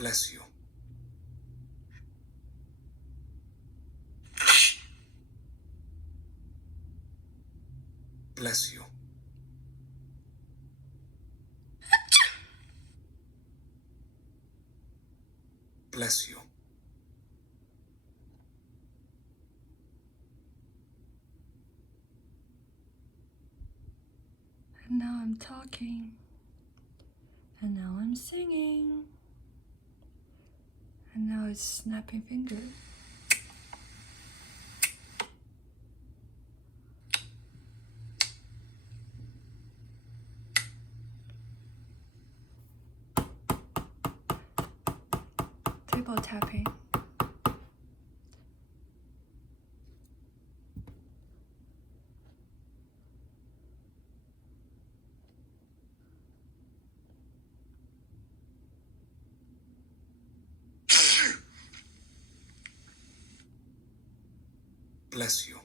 Bless you. Bless you. Bless you. And now I'm talking. And now I'm singing. And now it's snapping fingers. Table tapping. Bless you.